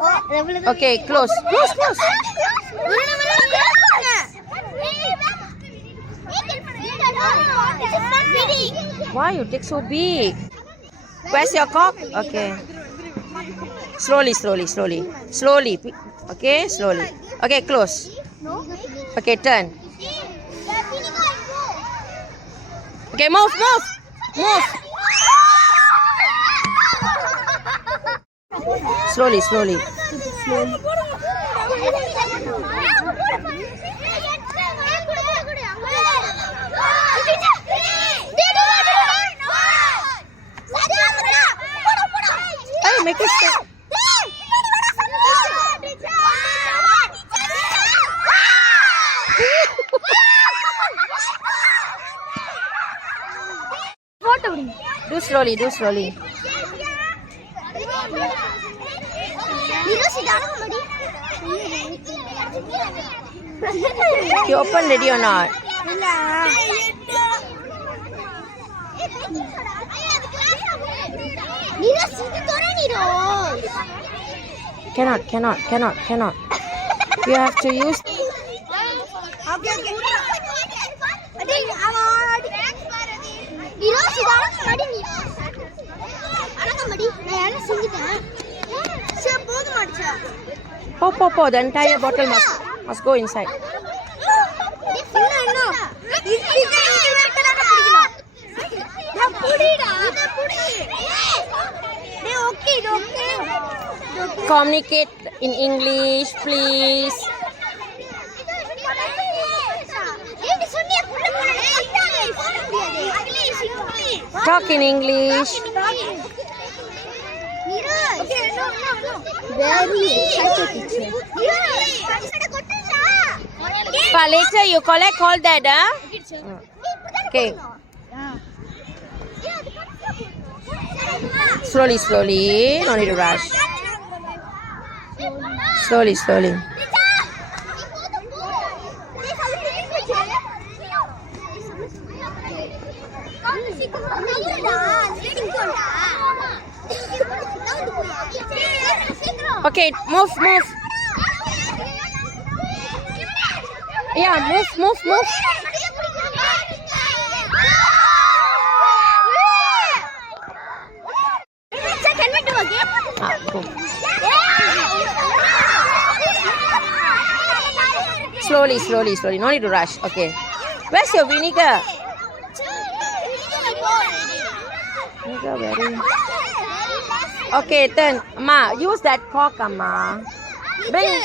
Okay, close. Close, close. Why you take so big? Where's your cock? Okay. Slowly, slowly, slowly. Slowly. Okay, slowly. Okay, close. Okay, turn. Okay, move, move. Move. Slowly, slowly. Hey, make it stop. Do slowly, do slowly. You open ready or not? Cannot. You have to use. Po. The entire bottle must go inside. Communicate in English, please. Talk in English. Very excited, teacher. But later you collect all that, huh? Okay. Slowly, slowly. No need to rush. Slowly, slowly. Okay, move. Yeah, move. Can we do again? Go. Slowly. No need to rush. Okay. Where's your vinegar? Vinegar, very. Okay, turn. Ma, use that cork, Amma. Bring.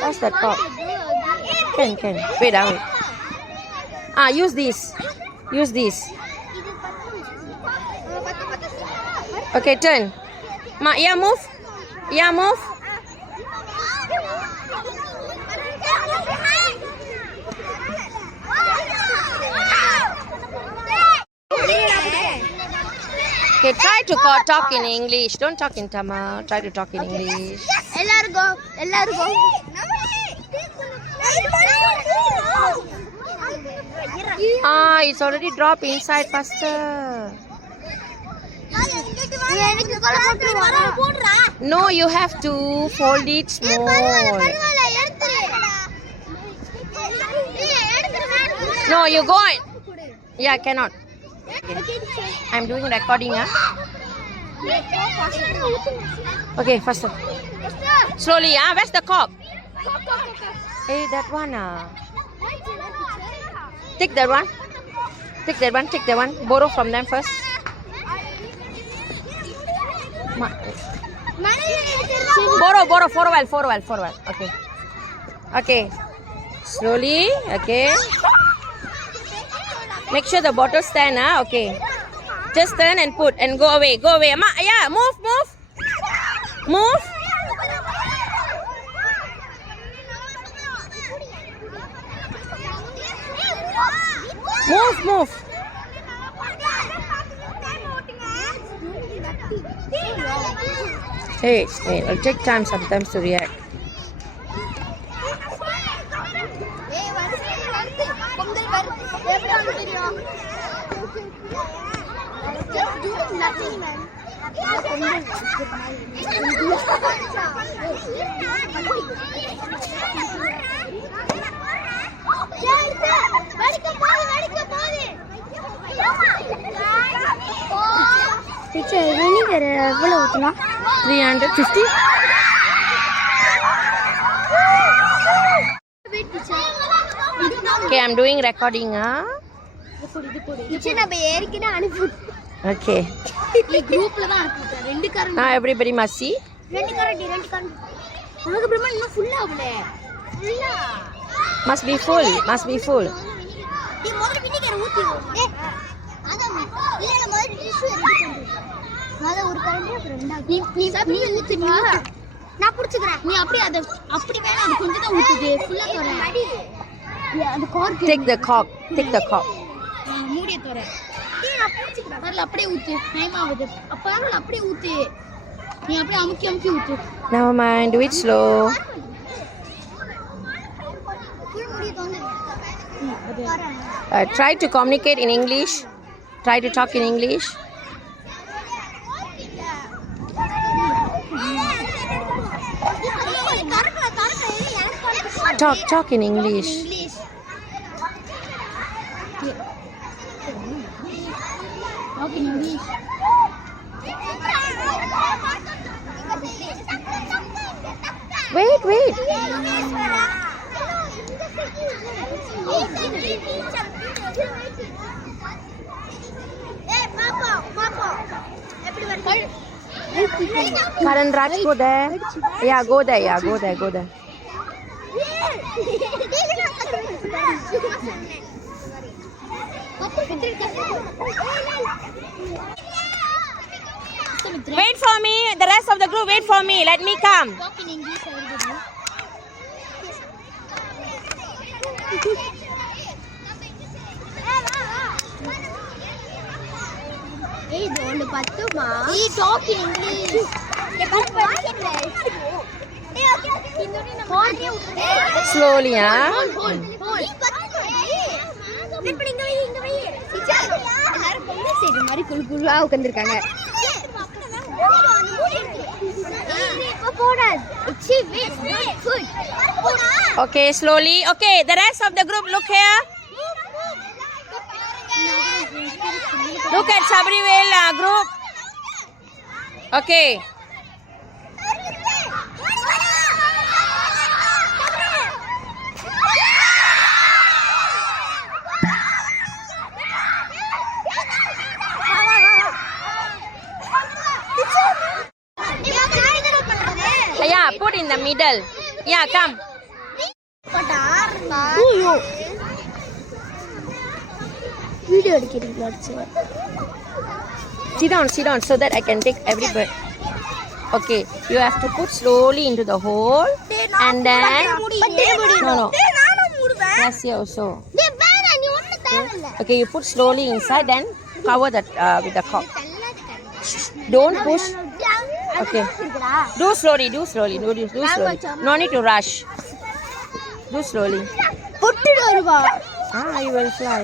Where's that cork? Can. Wait. Use this. Okay, turn. Ma, move. Okay, try to talk in English. Don't talk in Tamil. Try to talk in English. Ellaru go. It's already dropped inside faster. No, you have to fold it small. No, you go in. Yeah, cannot. I'm doing recording, Okay, faster. Slowly, Where's the cup? Hey, that one, Take that one. Borrow from them first. Borrow for a while. Okay. Slowly. Okay. Make sure the bottle stand, Okay. Just turn and put and go away. Ma, move. Move. Hey, it'll take time sometimes to react. Just do nothing, man. Teacher vinegar எவ்வளோ ஊற்றலாம்? 350. Okay, I'm doing recording. Teacher நம்ம ஏற்கனவே அனுப்பி Okay. குரூப்ல தான் அனுப்பிட்டேன். ரெண்டு காரன் Now everybody must see. ரெண்டு காரன் உனக்கு அப்புறமா இன்னும் ஃபுல் ஆகல. ஃபுல்லா Must be full. Must be full. நீ முதல்ல வினிகர் ஊத்தி. அத இல்ல முதல்ல டிஷ்யூ எடுத்து கொண்டு ஒரு கரண்டி அப்புறம் ரெண்டாவது நீ ஊத்துனியா? நான் புடிச்சுக்கறேன். நீ அப்படியே அப்படி வேணா அது கொஞ்சம் தான் ஊத்துது. ஃபுல்லா தரேன். அந்த Garg Take the cork. Take the cork. மூடிய தரேன். நான் புடிச்சுக்கறேன். வரல அப்படியே ஊத்து. டைம் ஆகுது. அப்ப வரல அப்படியே ஊத்து. நீ அப்படியே அமுக்கி ஊத்து. Never mind. Do it slow. Try to communicate in English. Try to talk in English. Talk in English. Wait. Karan Raj, go there. Yeah, go there. Wait for me. The rest of the group, wait for me. Let me come. Talk in English, everybody. Hey, don't patuma. Hey, talk in English. Slowly, huh? Hold. மாதிரி குழுக்குள்ளா உட்கார்ந்திருக்காங்க. Okay, slowly. Okay, the rest of the group, look here. Look at Sabrivel group. Okay. Yeah, put in the middle. Yeah, come. Video எடுக்கிறீங்களா? Sit down so that I can take every bird. Okay, you have to put slowly into the hole and then no. Yes, here also. Okay, you put slowly inside, then cover that with the cork. Don't push. Okay. Do slowly. Do slowly. No need to rush. Do slowly. You will fly.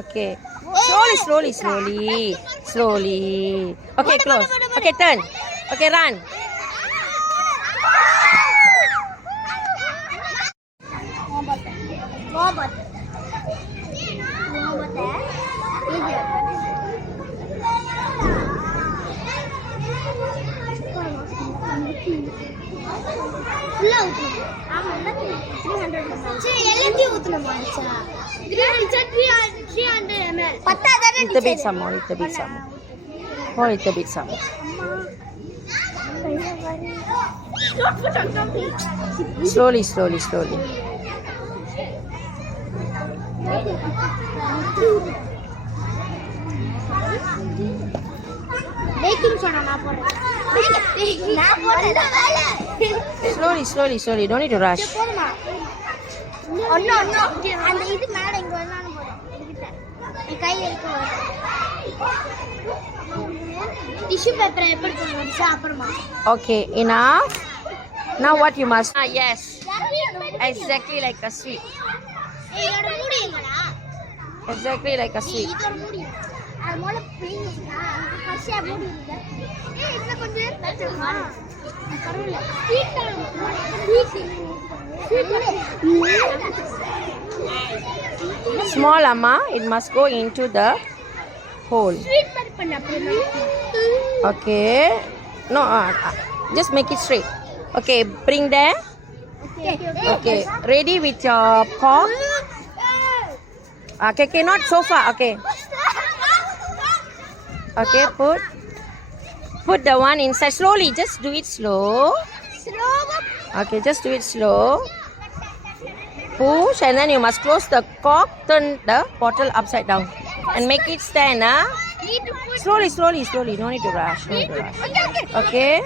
Okay. Slowly. Okay, close. Okay, turn. Okay, run. Little bit some more. Pour little bit some more. Slowly. Baking soda நான் போடுறேன். Slowly. Don't need to rush. போடுமா? ஒண்ணு அந்த இது மேல இங்க வரணும் போடுறேன். என் கையில இருக்கு. டிஷ்யூ பேப்பரை எப்படி போடுறது அப்புறமா? Okay, enough. Now what you must. Yes. Exactly like a sweet. இதோட மூடி எங்கடா? Exactly like a sweet. இதோட மூடி. அது மூல பிரிஞ்சுடா. ஹர்ஷா மூடி இல்ல. இதுல கொஞ்சம் Small Amma, it must go into the hole. Okay. No, just make it straight. Okay, bring there. Okay, ready with your cork. Okay, not so far. Okay. Okay, put the one inside slowly. Just do it slow. Okay, just do it slow. Push and then you must close the cork. Turn the bottle upside down and make it stand. Slowly. No need to rush. Okay.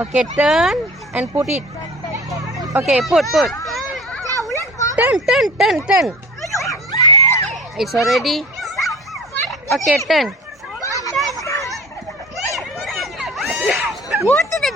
Okay, turn and put it. Okay, put. Turn. It's already. Okay, turn. What did the